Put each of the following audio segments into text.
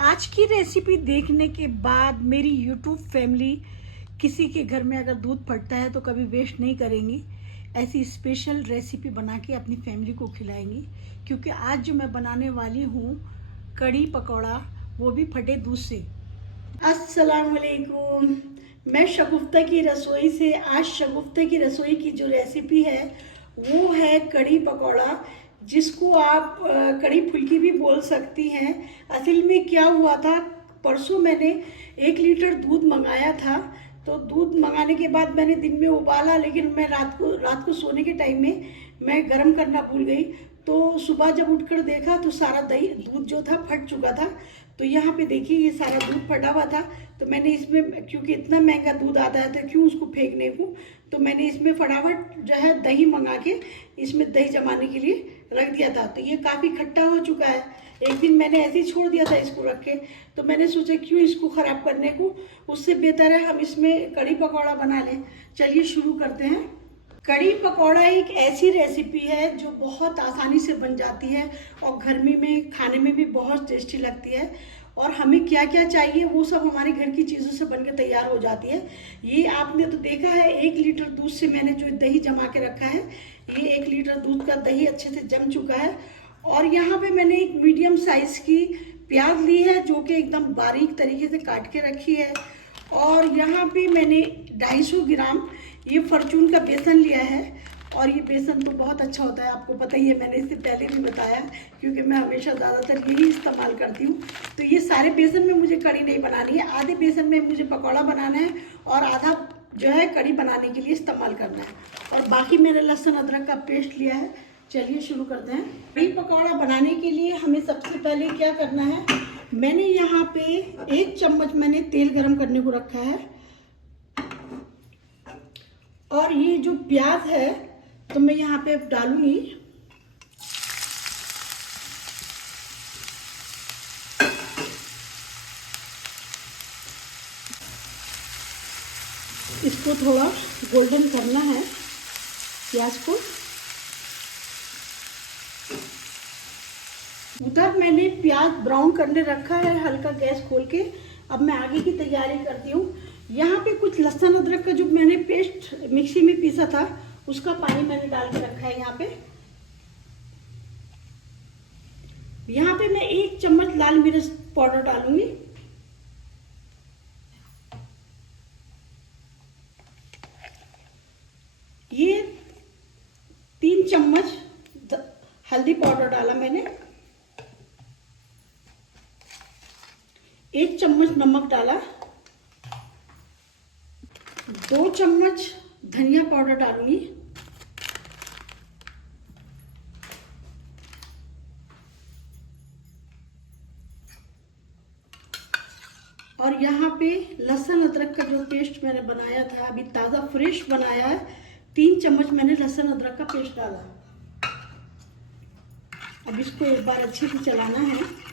आज की रेसिपी देखने के बाद मेरी यूट्यूब फैमिली किसी के घर में अगर दूध फटता है तो कभी वेस्ट नहीं करेंगी। ऐसी स्पेशल रेसिपी बना के अपनी फैमिली को खिलाएंगी, क्योंकि आज जो मैं बनाने वाली हूँ कड़ी पकौड़ा, वो भी फटे दूध से। अस्सलाम वालेकुम। मैं शगुफ्ता की रसोई से आज शगुफ्ता की रसोई की जो रेसिपी है वो है कड़ी पकौड़ा, जिसको आप कड़ी फुल्की भी बोल सकती हैं। असल में क्या हुआ था, परसों मैंने 1 लीटर दूध मंगाया था। तो दूध मंगाने के बाद मैंने दिन में उबाला, लेकिन मैं रात को सोने के टाइम में मैं गर्म करना भूल गई। तो सुबह जब उठकर देखा तो सारा दूध जो था फट चुका था। तो यहाँ पे देखिए ये सारा दूध फटा हुआ था। तो मैंने इसमें, क्योंकि इतना महंगा दूध आता है तो क्यों उसको फेंकने को, तो मैंने इसमें फटाफट जो है दही मंगा के इसमें दही जमाने के लिए रख दिया था। तो ये काफ़ी खट्टा हो चुका है। एक दिन मैंने ऐसे ही छोड़ दिया था इसको रख के, तो मैंने सोचा क्यों इसको ख़राब करने को, उससे बेहतर है हम इसमें कड़ी पकौड़ा बना लें। चलिए शुरू करते हैं। कड़ी पकौड़ा एक ऐसी रेसिपी है जो बहुत आसानी से बन जाती है और गर्मी में खाने में भी बहुत टेस्टी लगती है। और हमें क्या क्या चाहिए वो सब हमारे घर की चीज़ों से बनके तैयार हो जाती है। ये आपने तो देखा है, 1 लीटर दूध से मैंने जो दही जमा के रखा है, ये 1 लीटर दूध का दही अच्छे से जम चुका है। और यहाँ पे मैंने एक मीडियम साइज़ की प्याज ली है जो कि एकदम बारीक तरीके से काट के रखी है। और यहाँ पे मैंने 250 ग्राम ये फॉर्चून का बेसन लिया है। और ये बेसन तो बहुत अच्छा होता है, आपको पता ही है, मैंने इससे पहले भी बताया, क्योंकि मैं हमेशा ज़्यादातर यही इस्तेमाल करती हूँ। तो ये सारे बेसन में मुझे कड़ी नहीं बनानी है, आधे बेसन में मुझे पकौड़ा बनाना है और आधा जो है कड़ी बनाने के लिए इस्तेमाल करना है। और बाकी मैंने लहसुन अदरक का पेस्ट लिया है। चलिए शुरू करते हैं। कड़ी पकौड़ा बनाने के लिए हमें सबसे पहले क्या करना है, मैंने यहाँ पे 1 चम्मच मैंने तेल गरम करने को रखा है। और ये जो प्याज है तो मैं यहाँ पे डालूंगी। इसको थोड़ा गोल्डन करना है प्याज को। उधर मैंने प्याज ब्राउन करने रखा है हल्का गैस खोल के। अब मैं आगे की तैयारी करती हूँ। यहाँ पे कुछ लहसुन अदरक का जो मैंने पेस्ट मिक्सी में पीसा था उसका पानी मैंने डाल के रखा है यहाँ पे। यहाँ पे मैं 1 चम्मच लाल मिर्च पाउडर डालूंगी। ये 3 चम्मच हल्दी पाउडर डाला मैंने। 1 चम्मच नमक डाला। 2 चम्मच धनिया पाउडर डालूंगी। और यहाँ पे लहसुन अदरक का जो पेस्ट मैंने बनाया था, अभी ताज़ा फ्रेश बनाया है, 3 चम्मच मैंने लहसुन अदरक का पेस्ट डाला। अब इसको एक बार अच्छे से चलाना है।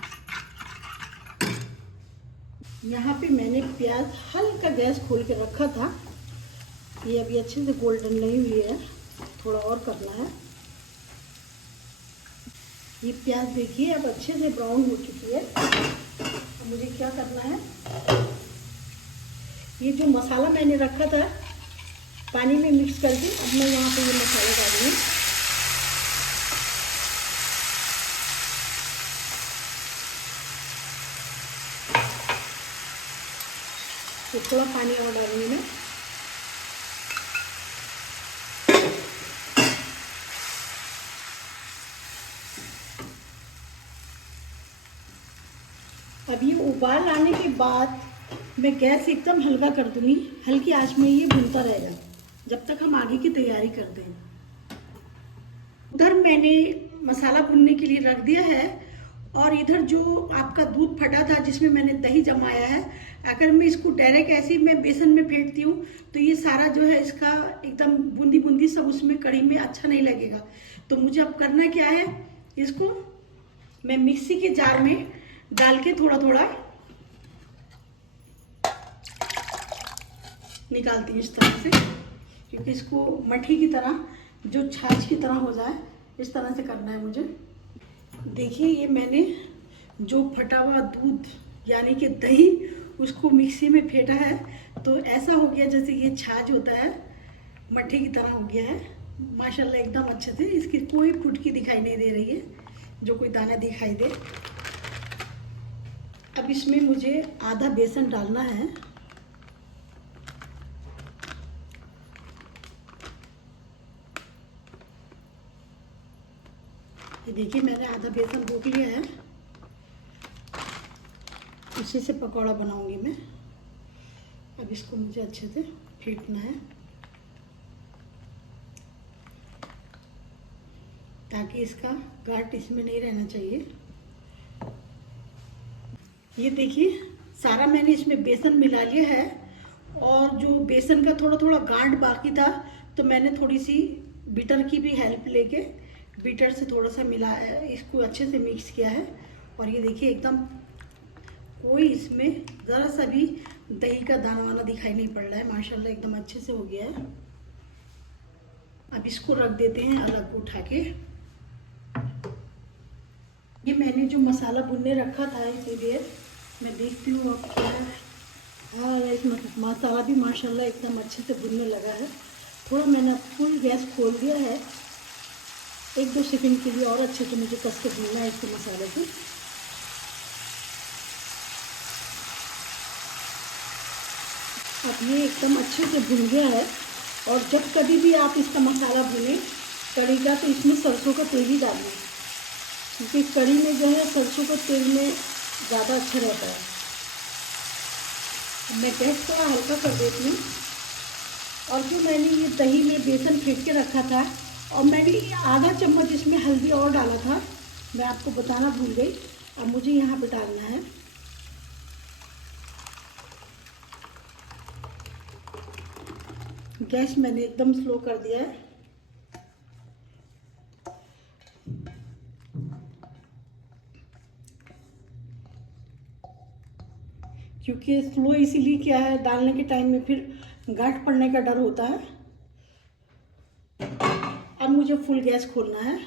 यहाँ पे मैंने प्याज हल्का गैस खोल के रखा था, ये अभी अच्छे से गोल्डन नहीं हुई है, थोड़ा और करना है। ये प्याज देखिए अब अच्छे से ब्राउन हो चुकी है। अब मुझे क्या करना है, ये जो मसाला मैंने रखा था पानी में मिक्स करके, अब मैं यहाँ पे ये मसाले डालूंगी। तो थोड़ा पानी और डालूंगी मैं। अब ये उबाल आने के बाद मैं गैस एकदम हल्का कर दूंगी, हल्की आंच में ये भूनता रहेगा जब तक हम आगे की तैयारी करते हैं। उधर मैंने मसाला भूनने के लिए रख दिया है। और इधर जो आपका दूध फटा था जिसमें मैंने दही जमाया है, अगर मैं इसको डायरेक्ट ऐसे ही मैं बेसन में फेंटती हूँ तो ये सारा जो है इसका एकदम बूंदी बूंदी सब उसमें कड़ी में अच्छा नहीं लगेगा। तो मुझे अब करना क्या है, इसको मैं मिक्सी के जार में डाल के थोड़ा थोड़ा निकालती हूँ इस तरह से, क्योंकि इसको मट्ठी की तरह, जो छाछ की तरह हो जाए, इस तरह से करना है मुझे। देखिए ये मैंने जो फटा हुआ दूध यानी कि दही उसको मिक्सी में फेंटा है तो ऐसा हो गया जैसे ये छाछ होता है, मट्ठे की तरह हो गया है। माशाल्लाह एकदम अच्छे से, इसकी कोई फुटकी दिखाई नहीं दे रही है, जो कोई दाना दिखाई दे। अब इसमें मुझे आधा बेसन डालना है। ये देखिए मैंने आधा बेसन भून लिया है, उसी से पकौड़ा बनाऊंगी मैं। अब इसको मुझे अच्छे से फेंटना है ताकि इसका गांठ इसमें नहीं रहना चाहिए। ये देखिए सारा मैंने इसमें बेसन मिला लिया है, और जो बेसन का थोड़ा थोड़ा गांठ बाकी था तो मैंने थोड़ी सी बीटर की भी हेल्प लेके बीटर से थोड़ा सा मिला, इसको अच्छे से मिक्स किया है। और ये देखिए एकदम कोई इसमें ज़रा सा भी दही का दाना वाना दिखाई नहीं पड़ रहा है, माशाल्लाह एकदम अच्छे से हो गया है। अब इसको रख देते हैं अलग उठा के। ये मैंने जो मसाला भुनने रखा था इतनी देर, मैं देखती हूँ अब क्या है। हाँ इस मसाला भी माशाल्लाह एकदम अच्छे से भुनने लगा है। थोड़ा मैंने फुल गैस खोल दिया है, 1-2 सेकंड के लिए और अच्छे से मुझे कस के भूनना है इसको मसाले को। अब ये एकदम अच्छे से भुन गया है। और जब कभी भी आप इसका मसाला भुनें कढ़ी का तो इसमें सरसों का तेल ही डालें, क्योंकि कढ़ी में जो है सरसों का तेल में ज़्यादा अच्छा रहता है। मैं गैस थोड़ा हल्का कर देती हूँ। और जो मैंने ये दही में बेसन फेंट के रखा था, और मैंने आधा चम्मच इसमें हल्दी और डाला था, मैं आपको बताना भूल गई। अब मुझे यहाँ पे डालना है। गैस मैंने एकदम स्लो कर दिया है। क्योंकि स्लो इसीलिए किया है, डालने के टाइम में फिर गांठ पड़ने का डर होता है। अब मुझे फुल गैस खोलना है।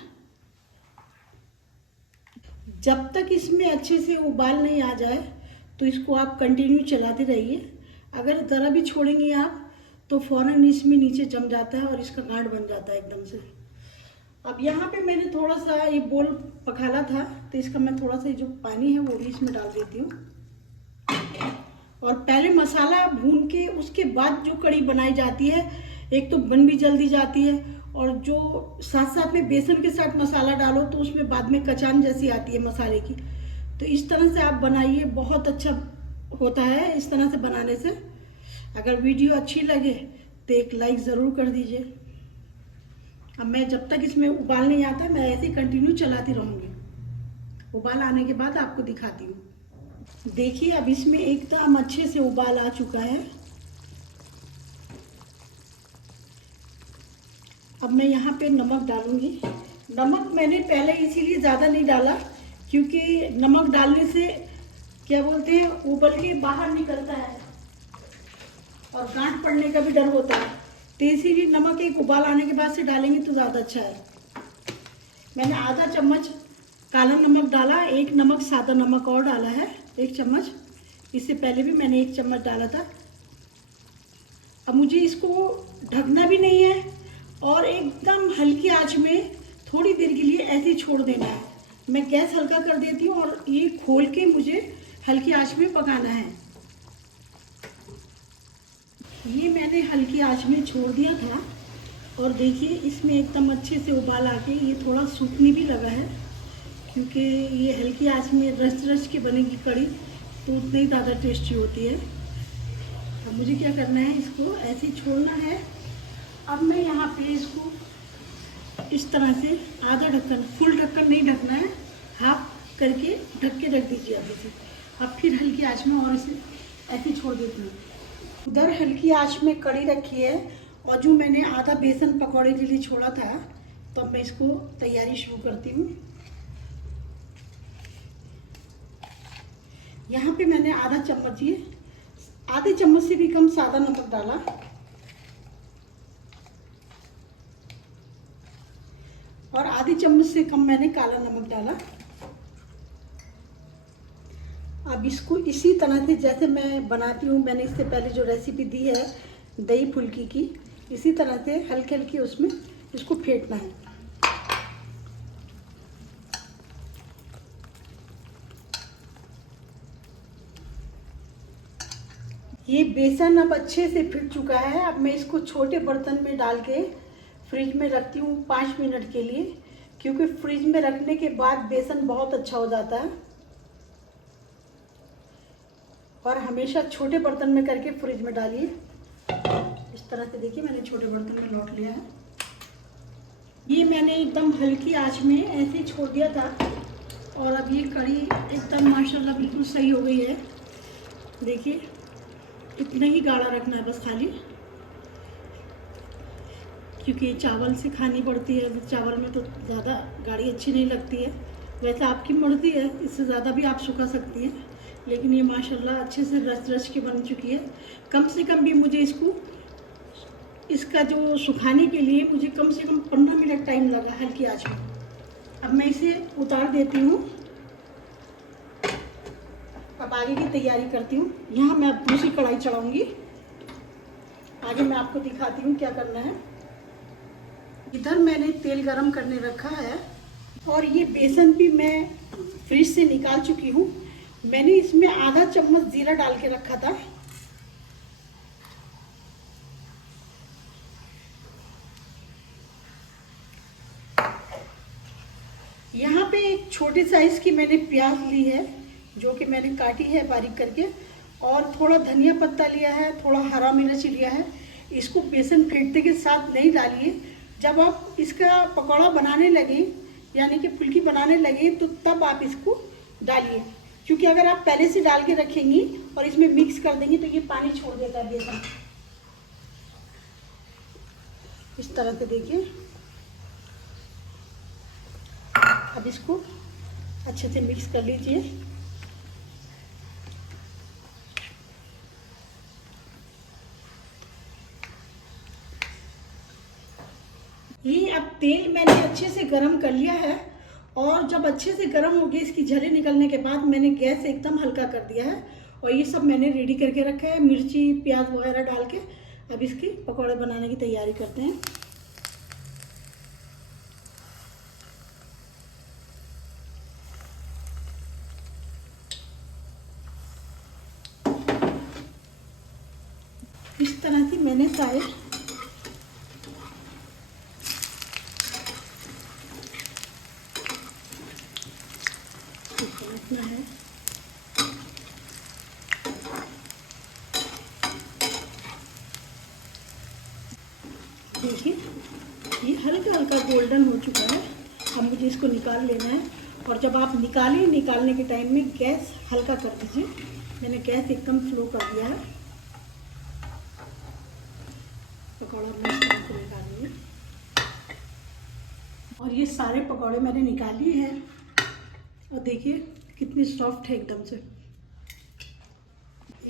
जब तक इसमें अच्छे से उबाल नहीं आ जाए तो इसको आप कंटिन्यू चलाते रहिए। अगर ज़रा भी छोड़ेंगे आप तो फ़ौरन इसमें नीचे जम जाता है और इसका गांठ बन जाता है एकदम से। अब यहाँ पे मैंने थोड़ा सा ये बोल पखाला था तो इसका मैं थोड़ा सा जो पानी है वो भी इसमें डाल देती हूँ। और पहले मसाला भून के उसके बाद जो कढ़ी बनाई जाती है, एक तो बन भी जल्दी जाती है, और जो साथ साथ में बेसन के साथ मसाला डालो तो उसमें बाद में कचान जैसी आती है मसाले की। तो इस तरह से आप बनाइए, बहुत अच्छा होता है इस तरह से बनाने से। अगर वीडियो अच्छी लगे तो एक लाइक ज़रूर कर दीजिए। अब मैं जब तक इसमें उबाल नहीं आता मैं ऐसे ही कंटिन्यू चलाती रहूँगी। उबाल आने के बाद आपको दिखाती हूँ। देखिए अब इसमें एकदम अच्छे से उबाल आ चुका है। अब मैं यहाँ पे नमक डालूँगी। नमक मैंने पहले इसीलिए ज़्यादा नहीं डाला क्योंकि नमक डालने से क्या बोलते हैं उबल के बाहर निकलता है और गांठ पड़ने का भी डर होता है, तो इसीलिए नमक एक उबाल आने के बाद से डालेंगे तो ज़्यादा अच्छा है। मैंने आधा चम्मच काला नमक डाला, 1 नमक सादा नमक और डाला है, 1 चम्मच। इससे पहले भी मैंने 1 चम्मच डाला था। अब मुझे इसको ढकना भी नहीं है और एकदम हल्की आंच में थोड़ी देर के लिए ऐसे ही छोड़ देना है। मैं गैस हल्का कर देती हूँ और ये खोल के मुझे हल्की आंच में पकाना है। ये मैंने हल्की आंच में छोड़ दिया था और देखिए इसमें एकदम अच्छे से उबाल आके ये थोड़ा सूखने भी लगा है, क्योंकि ये हल्की आंच में रच रच के बनेगी कढ़ी तो उतनी ही ज़्यादा टेस्टी होती है। अब मुझे क्या करना है, इसको ऐसे ही छोड़ना है। अब मैं यहाँ पे इसको इस तरह से आधा ढक्कन, फुल ढक्कन नहीं ढकना है, हाफ करके ढक के रख दीजिए आप इसे। अब फिर हल्की आंच में और इसे ऐसे ही छोड़ देती हूँ। उधर हल्की आंच में कढ़ी रखी है और जो मैंने आधा बेसन पकौड़े के लिए छोड़ा था, तो अब मैं इसको तैयारी शुरू करती हूँ। यहाँ पे मैंने आधा चम्मच, ये आधे चम्मच से भी कम सादा नमक डाला और आधे चम्मच से कम मैंने काला नमक डाला। अब इसको इसी तरह से जैसे मैं बनाती हूँ, मैंने इससे पहले जो रेसिपी दी है दही फुल्की की, इसी तरह से हल्की हल्की उसमें इसको फेंटना है। ये बेसन अब अच्छे से फिट चुका है। अब मैं इसको छोटे बर्तन में डाल के फ्रिज में रखती हूँ 5 मिनट के लिए, क्योंकि फ्रिज में रखने के बाद बेसन बहुत अच्छा हो जाता है। और हमेशा छोटे बर्तन में करके फ्रिज में डालिए। इस तरह से देखिए मैंने छोटे बर्तन में लौट लिया है। ये मैंने एकदम हल्की आंच में ऐसे ही छोड़ दिया था और अब ये कढ़ी एकदम माशाल्लाह बिल्कुल सही हो गई है। देखिए इतना ही गाढ़ा रखना है बस खाली, क्योंकि चावल से खानी पड़ती है। चावल में तो ज़्यादा गाढ़ी अच्छी नहीं लगती है। वैसे आपकी मर्ज़ी है, इससे ज़्यादा भी आप सुखा सकती हैं, लेकिन ये माशाल्लाह अच्छे से रच रच के बन चुकी है। कम से कम भी मुझे इसका जो सुखाने के लिए मुझे कम से कम 15 मिनट टाइम लगा हल्की आंच में। अब मैं इसे उतार देती हूँ। अब आगे की तैयारी करती हूँ। यहाँ मैं अब दूसरी कढ़ाई चढ़ाऊँगी। आगे मैं आपको दिखाती हूँ क्या करना है। इधर मैंने तेल गरम करने रखा है और ये बेसन भी मैं फ्रिज से निकाल चुकी हूँ। मैंने इसमें आधा चम्मच जीरा डाल के रखा था। यहाँ पे एक छोटे साइज की मैंने प्याज ली है, जो कि मैंने काटी है बारीक करके, और थोड़ा धनिया पत्ता लिया है, थोड़ा हरा मिर्च लिया है। इसको बेसन फेंटते के साथ नहीं डालिए। जब आप इसका पकौड़ा बनाने लगे यानी कि फुल्की बनाने लगे तो तब आप इसको डालिए, क्योंकि अगर आप पहले से डाल के रखेंगी और इसमें मिक्स कर देंगी तो ये पानी छोड़ देता है बेसन। इस तरह से देखिए। अब इसको अच्छे से मिक्स कर लीजिए। ये अब तेल मैंने अच्छे से गरम कर लिया है और जब अच्छे से गरम हो गया, इसकी झली निकलने के बाद मैंने गैस एकदम हल्का कर दिया है और ये सब मैंने रेडी करके रखा है, मिर्ची प्याज वगैरह डाल के। अब इसके पकौड़े बनाने की तैयारी करते हैं। इस तरह से मैंने सारे इतना है। देखिए ये हल्का हल्का गोल्डन हो चुका है। अब मुझे इसको निकाल लेना है और जब आप निकालने के टाइम में गैस हल्का कर दीजिए। मैंने गैस एकदम स्लो कर दिया है। पकौड़ा मैं इस तरह से निकाल ली और ये सारे पकौड़े मैंने निकाल लिए हैं और देखिए कितनी सॉफ्ट है एकदम से।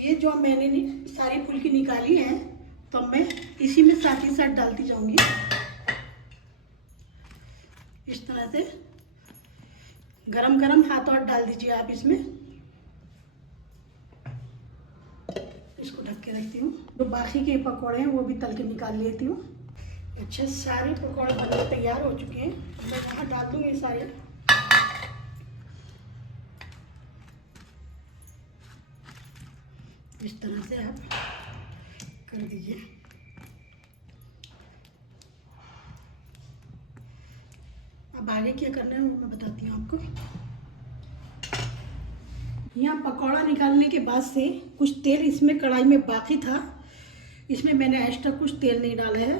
ये जो मैंने सारी फुल्की निकाली है तो मैं इसी में साथ ही साथ डालती जाऊंगी। इस तरह से गरम गरम हाथों हाथ डाल दीजिए आप इसमें। इसको ढक के रखती हूँ। जो बाकी के पकौड़े हैं वो भी तल के निकाल लेती हूँ। अच्छा, सारे पकौड़े बनके तैयार हो चुके हैं। मैं यहाँ डाल दूँगी सारे। इस तरह से आप कर दीजिए। अब आगे क्या करना है वो मैं बताती हूँ आपको। यहाँ पकौड़ा निकालने के बाद से कुछ तेल इसमें कढ़ाई में बाकी था, इसमें मैंने एक्स्ट्रा कुछ तेल नहीं डाला है।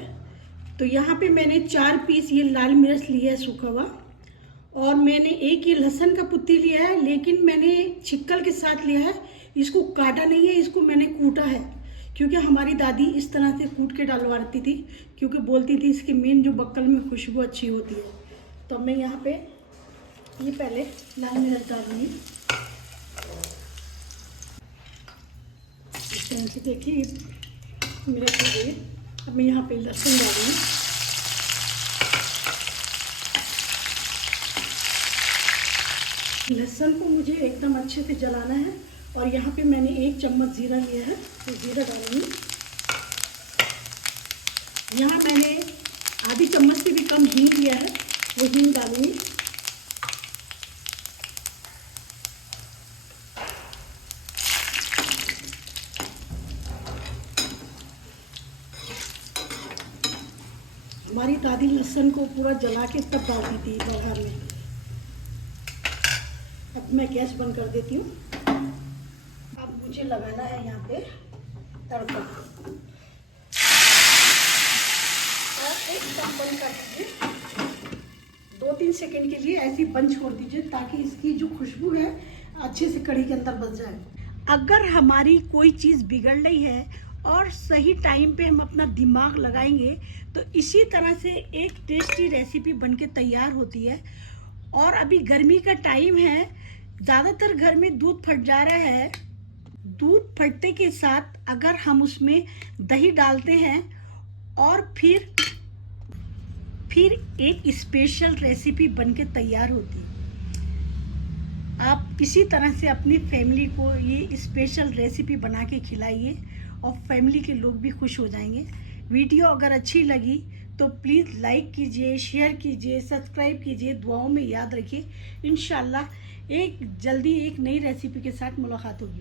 तो यहाँ पे मैंने 4 पीस ये लाल मिर्च लिया है सूखा हुआ, और मैंने एक ये लहसुन का पुत्ती लिया है, लेकिन मैंने छिक्कल के साथ लिया है। इसको काटा नहीं है, इसको मैंने कूटा है, क्योंकि हमारी दादी इस तरह से कूट के डालवाती थी, क्योंकि बोलती थी इसके मेन जो बक्कल में खुशबू अच्छी होती है। तो मैं यहाँ पे ये पहले लाल मिर्च डालूंगी। इस तरह से देखिए मिर्च हो गई। अब मैं यहाँ पे लहसुन डालूंगी। लहसुन को मुझे एकदम अच्छे से जलाना है और यहाँ पे मैंने 1 चम्मच जीरा लिया है, तो जीरा डालूंगी। यहाँ मैंने आधी चम्मच से भी कम हींग लिया है, वो हींग डालूंगी। हमारी दादी लहसुन को पूरा जला के तब डालती थी बघार में। अब मैं गैस बंद कर देती हूँ। अब मुझे लगाना है यहाँ पे तड़का। और एकदम बंद कर दीजिए, 2-3 सेकंड के लिए ऐसे ही बंद छोड़ दीजिए ताकि इसकी जो खुशबू है अच्छे से कढ़ी के अंदर बस जाए। अगर हमारी कोई चीज़ बिगड़ रही है और सही टाइम पे हम अपना दिमाग लगाएंगे तो इसी तरह से एक टेस्टी रेसिपी बनके तैयार होती है। और अभी गर्मी का टाइम है, ज़्यादातर घर में दूध फट जा रहा है। दूध फटते के साथ अगर हम उसमें दही डालते हैं और फिर एक स्पेशल रेसिपी बनके तैयार होती है। आप इसी तरह से अपनी फैमिली को ये स्पेशल रेसिपी बना के खिलाइए और फैमिली के लोग भी खुश हो जाएंगे। वीडियो अगर अच्छी लगी तो प्लीज़ लाइक कीजिए, शेयर कीजिए, सब्सक्राइब कीजिए, दुआओं में याद रखिए। इंशाल्लाह जल्दी एक नई रेसिपी के साथ मुलाकात होगी।